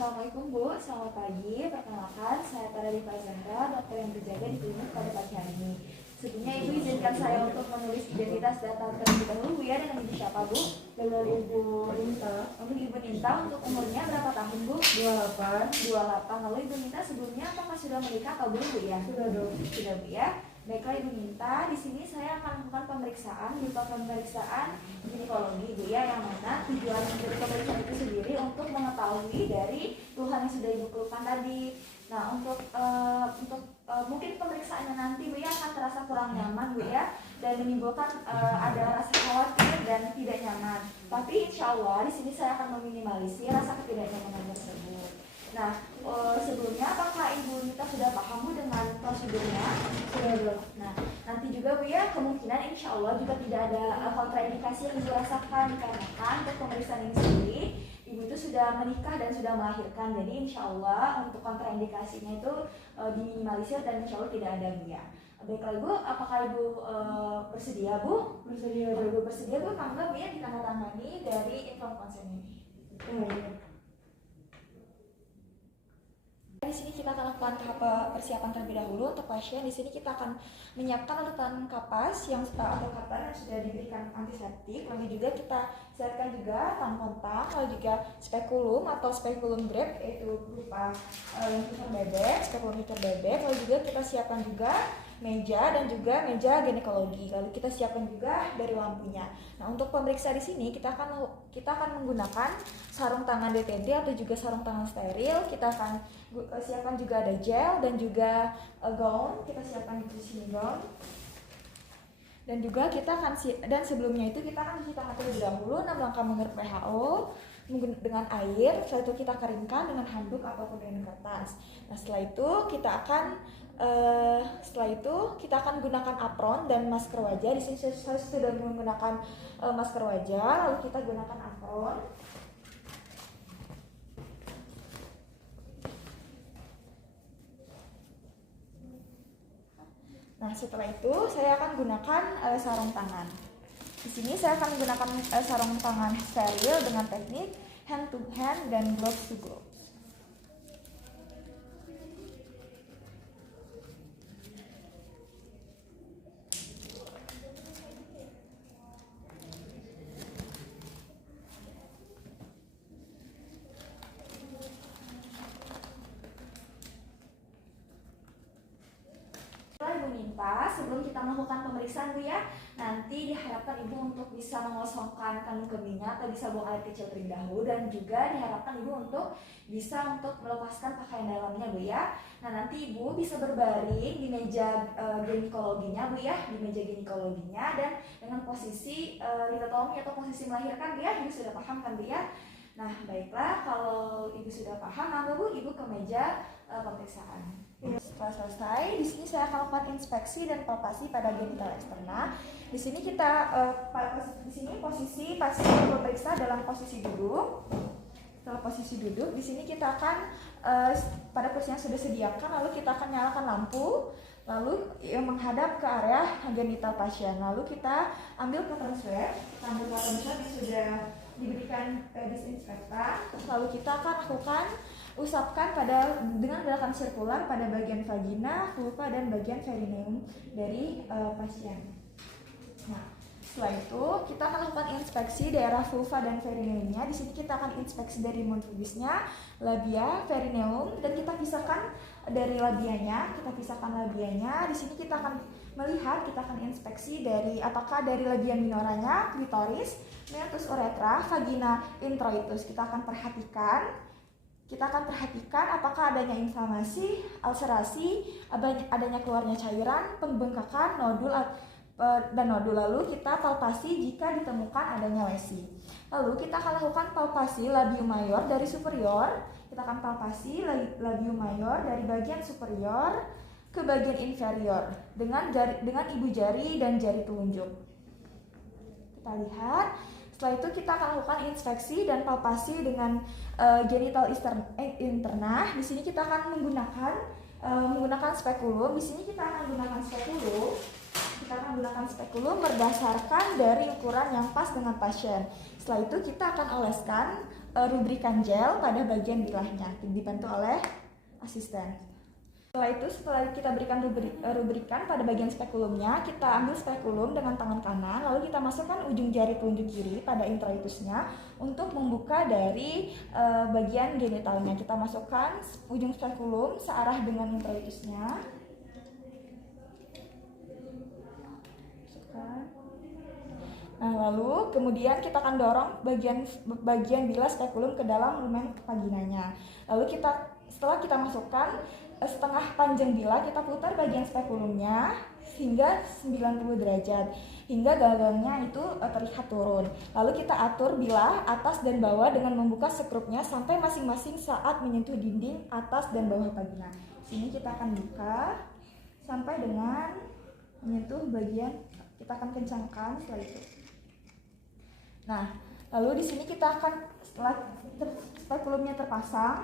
Assalamualaikum Bu, selamat pagi. Perkenalkan, saya Tara Diva Zahra, dokter yang berjaga di klinik pada pagi hari ini. Sebelumnya Ibu izinkan saya untuk menulis identitas data terlebih dahulu Bu ya, dengan Ibu siapa Bu? Dengan Ibu Ninta. Lalu Ibu Ninta untuk umurnya berapa tahun Bu? 28. 28. Lalu Ibu Ninta sebelumnya apakah sudah menikah atau belum Bu ya? Sudah dong. Sudah Bu ya. Baiklah Ibu Ninta, di sini saya akan melakukan pemeriksaan, berupa pemeriksaan ginekologi Bu ya, yang mana tujuan dari pemeriksaan itu sendiri untuk mengetahui dari keluhan yang sudah Ibu keluhkan tadi. Nah, untuk mungkin pemeriksaannya nanti Bu ya akan terasa kurang nyaman Bu ya, dan menimbulkan ada rasa khawatir dan tidak nyaman. Tapi insya Allah di sini saya akan meminimalisir rasa ketidaknyamanan tersebut. Nah, sebelumnya apakah Ibu Nita sudah paham Bu dengan prosedurnya? Sudah dong. Nah, nanti juga Bu ya, kemungkinan insya Allah juga tidak ada kontraindikasi yang Ibu rasakan, dikarenakan untuk pemeriksaan ini sendiri Ibu itu sudah menikah dan sudah melahirkan. Jadi insya Allah untuk kontraindikasinya itu diminimalisir dan insya Allah tidak ada Bu ya. Baiklah Ibu, apakah Ibu bersedia Bu? Bersedia Kalau dong. Ibu bersedia Bu, mangga Bu ya ditandatangani dari inform konsen ini. Iya. Di sini kita akan lakukan tahap persiapan terlebih dahulu untuk pasien. Di sini kita akan menyiapkan urutan kapas atau kapar yang sudah diberikan antiseptik. Lalu juga kita siapkan juga tampon tang, lalu juga spekulum atau spekulum grape, yaitu berupa infuser bebek, spekulum infuser bebek. Lalu juga kita siapkan juga meja dan juga meja ginekologi. Lalu kita siapkan juga dari lampunya. Nah, untuk pemeriksa di sini kita akan menggunakan sarung tangan DTD atau juga sarung tangan steril. Kita akan siapkan juga ada gel dan juga gaun. Kita siapkan di sini gaun. Dan juga kita akan dan sebelumnya itu kita akan cuci tangan terlebih dahulu 6 langkah menurut WHO dengan air. Setelah itu kita keringkan dengan handuk ataupun dengan kertas. Nah, setelah itu kita akan gunakan apron dan masker wajah. Di sini saya sudah menggunakan masker wajah, lalu kita gunakan apron. Nah, setelah itu saya akan gunakan sarung tangan. Di sini saya akan menggunakan sarung tangan steril dengan teknik hand to hand dan gloves to gloves. Ibu minta sebelum kita melakukan pemeriksaan Bu ya, nanti diharapkan Ibu untuk bisa mengosongkan kandung kemihnya atau bisa buang air kecil terlebih dahulu, dan juga diharapkan Ibu untuk melepaskan pakaian dalamnya Bu ya. Nah, nanti Ibu bisa berbaring di meja ginekologinya Bu ya, di meja ginekologinya, dan dengan posisi lithotomy atau posisi melahirkan Bu ya. Ibu sudah paham kan Bu ya? Nah, baiklah, kalau Ibu sudah paham, maka Bu Ibu ke meja pemeriksaan. Setelah selesai, di sini saya akan melakukan inspeksi dan palpasi pada genital eksterna. Di sini posisi pasien diperiksa dalam posisi duduk. Setelah posisi duduk, di sini kita akan pada posisi yang sudah disediakan, lalu kita akan nyalakan lampu, lalu menghadap ke area genital pasien. Lalu kita ambil cotton swab, yang sudah diberikan disinfektan. Lalu kita akan lakukan usapkan dengan gerakan sirkular pada bagian vagina, vulva, dan bagian perineum dari pasien. Nah, setelah itu kita akan lakukan inspeksi daerah vulva dan perineumnya. Di sini kita akan inspeksi dari mulut pubisnya, labia, perineum, dan kita pisahkan dari labianya. Di sini kita akan melihat, kita akan inspeksi apakah dari labia minoranya, klitoris, meatus uretra, vagina, introitus. Kita akan perhatikan apakah adanya inflamasi, ulcerasi, adanya keluarnya cairan, pembengkakan, nodul. Lalu kita palpasi jika ditemukan adanya lesi. Lalu kita akan lakukan palpasi labium mayor dari superior. Kita akan palpasi labium mayor dari bagian superior ke bagian inferior dengan ibu jari dan jari telunjuk. Kita lihat. Setelah itu kita akan lakukan inspeksi dan palpasi dengan genital interna. Di sini kita akan menggunakan spekulum. Di sini kita akan menggunakan spekulum berdasarkan dari ukuran yang pas dengan pasien. Setelah itu kita akan oleskan rubrikan gel pada bagian bilahnya, dibantu oleh asisten. Setelah kita berikan rubrikan pada bagian spekulumnya, kita ambil spekulum dengan tangan kanan, lalu kita masukkan ujung jari telunjuk kiri pada introitusnya untuk membuka dari bagian genitalnya. Kita masukkan ujung spekulum searah dengan introitusnya. Nah, lalu kemudian kita akan dorong bagian bilah spekulum ke dalam lumen vaginanya. Lalu setelah kita masukkan setengah panjang bilah, kita putar bagian spekulumnya hingga 90 derajat hingga gagangnya itu terlihat turun. Lalu kita atur bilah atas dan bawah dengan membuka sekrupnya sampai masing-masing saat menyentuh dinding atas dan bawah vagina. Sini kita akan buka sampai dengan menyentuh bagian, kita akan kencangkan setelah itu. Nah, lalu di sini kita akan setelah spekulumnya terpasang,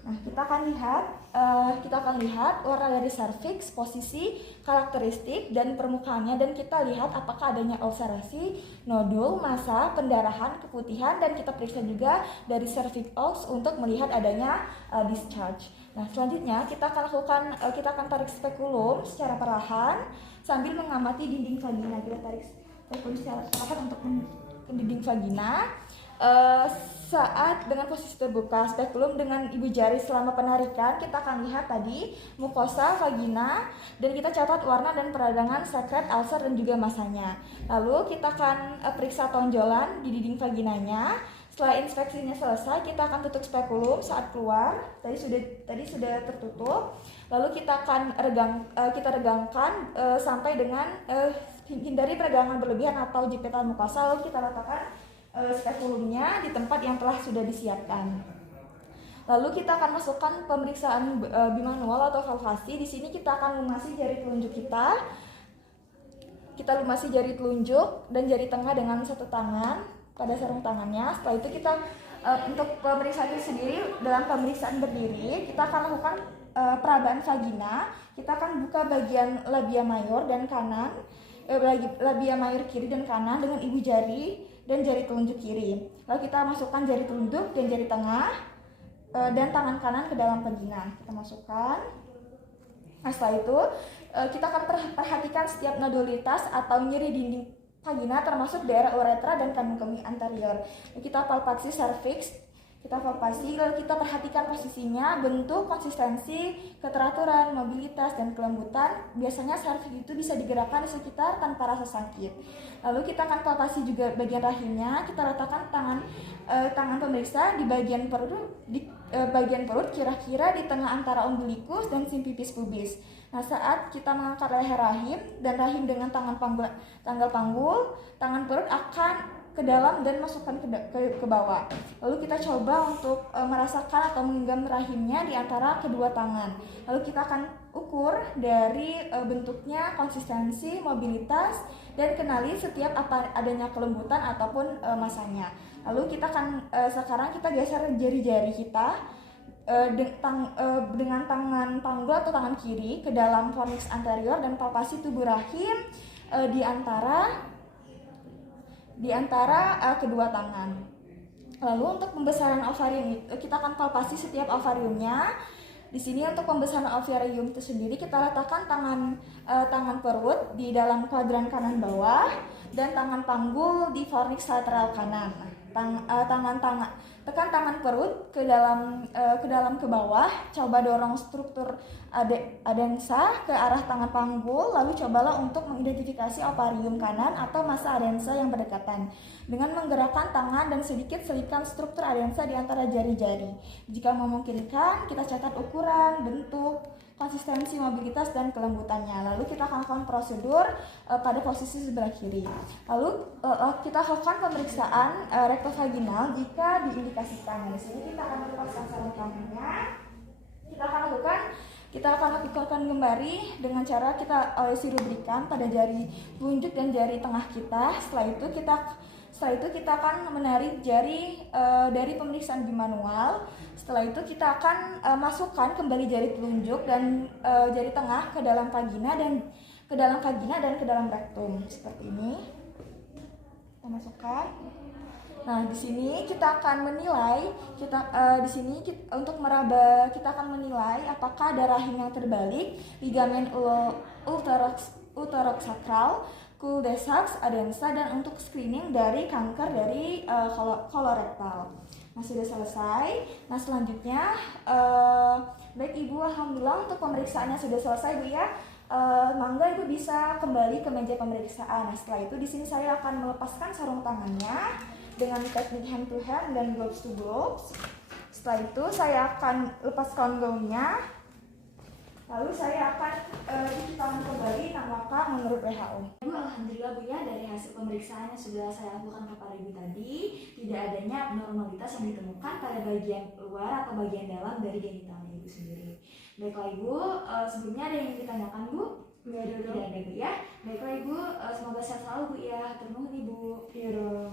nah kita akan lihat warna dari serviks, posisi, karakteristik dan permukaannya, dan kita lihat apakah adanya ulcerasi, nodul, massa, pendarahan, keputihan, dan kita periksa juga dari cervix untuk melihat adanya discharge. Nah, selanjutnya kita akan tarik spekulum secara perlahan sambil mengamati dinding vagina. Kita tarik spekulum secara perlahan untuk dinding vagina. Saat dengan posisi terbuka spekulum dengan ibu jari selama penarikan, kita akan lihat tadi mukosa vagina, dan kita catat warna dan peradangan sekret, ulcer dan juga masanya. Lalu kita akan periksa tonjolan di dinding vaginanya. Setelah inspeksinya selesai, kita akan tutup spekulum saat keluar. Tadi sudah tertutup. Lalu kita akan regangkan sampai dengan hindari peregangan berlebihan atau jipetan mukosa. Lalu kita letakkan spekulumnya di tempat yang telah sudah disiapkan. Lalu kita akan masukkan pemeriksaan bimanual atau valvasi. Di sini kita akan lumasi jari telunjuk kita. Kita lumasi jari telunjuk dan jari tengah dengan satu tangan pada sarung tangannya. Setelah itu kita untuk pemeriksaan itu sendiri, dalam pemeriksaan berdiri kita akan lakukan perabaan vagina. Kita akan buka bagian labia mayor dan kanan, labia mayor kiri dan kanan dengan ibu jari dan jari telunjuk kiri. Lalu kita masukkan jari telunjuk dan jari tengah dan tangan kanan ke dalam vagina. Kita masukkan. Nah, setelah itu kita akan perhatikan setiap nodulitas atau nyeri dinding vagina termasuk daerah uretra dan kandung kemih anterior. Kita palpasi cervix, kita palpasi, lalu kita perhatikan posisinya, bentuk, konsistensi, keteraturan, mobilitas, dan kelembutan. Biasanya cervix itu bisa digerakkan di sekitar tanpa rasa sakit. Lalu kita akan palpasi juga bagian rahimnya. Kita letakkan tangan pemeriksa di bagian perut, kira-kira di tengah antara umbilikus dan simpipis pubis. Nah, saat kita mengangkat leher rahim dan rahim dengan tanggal panggul, tangan perut akan ke dalam dan masukkan ke bawah. Lalu kita coba untuk merasakan atau menggenggam rahimnya di antara kedua tangan. Lalu kita akan ukur dari bentuknya, konsistensi, mobilitas, dan kenali setiap adanya kelembutan ataupun masanya. Lalu kita akan sekarang kita geser jari-jari kita dengan tangan panggul atau tangan kiri ke dalam fornix anterior dan palpasi tubuh rahim di antara kedua tangan. Lalu untuk pembesaran ovarium kita akan palpasi setiap ovariumnya. Di sini untuk pembesaran ovarium itu sendiri kita letakkan tangan perut di dalam kuadran kanan bawah dan tangan panggul di fornix lateral kanan. Tekan tangan perut ke dalam ke bawah, coba dorong struktur adensa ke arah tangan panggul, lalu cobalah untuk mengidentifikasi ovarium kanan atau massa adensa yang berdekatan dengan menggerakkan tangan dan sedikit selipkan struktur adensa di antara jari-jari. Jika memungkinkan, kita catat ukuran, bentuk, konsistensi, mobilitas, dan kelembutannya. Lalu kita akan lakukan prosedur pada posisi sebelah kiri. Lalu kita lakukan pemeriksaan rektovaginal jika diindikasikan. Di sini kita akan lepaskan sarung tangannya. Kita akan lakukan kembali dengan cara kita olesi rubrikan pada jari telunjuk dan jari tengah kita. Setelah itu kita akan menarik jari dari pemeriksaan bimanual. Setelah itu kita akan masukkan kembali jari telunjuk dan jari tengah ke dalam vagina dan ke dalam rektum seperti ini. Kita masukkan. Nah, di sini kita akan menilai untuk meraba kita akan menilai apakah ada rahim yang terbalik, ligamen uterosakrал, cul-de-sac, adensa, dan untuk screening dari kanker dari kolorektal. Nah, sudah selesai. Nah, selanjutnya baik Ibu, alhamdulillah untuk pemeriksaannya sudah selesai Bu ya. Mangga Ibu bisa kembali ke meja pemeriksaan. Nah, setelah itu di sini saya akan melepaskan sarung tangannya dengan teknik hand to hand dan gloves to gloves. Setelah itu saya akan lepaskan gaunnya. Lalu saya akan cuci tangan kembali tanpa menurut WHO. Ibu, alhamdulillah Bu ya, dari hasil pemeriksaan yang sudah saya lakukan kepada Ibu tadi, tidak adanya abnormalitas yang ditemukan pada bagian luar atau bagian dalam dari genitalnya Ibu sendiri. Baiklah Ibu, sebelumnya ada yang ingin ditanyakan Bu? Nggak ada, Dok. Tidak ada Bu ya. Baiklah Ibu, semoga sehat selalu Bu ya. Terima kasih Ibu. Iya, Dok.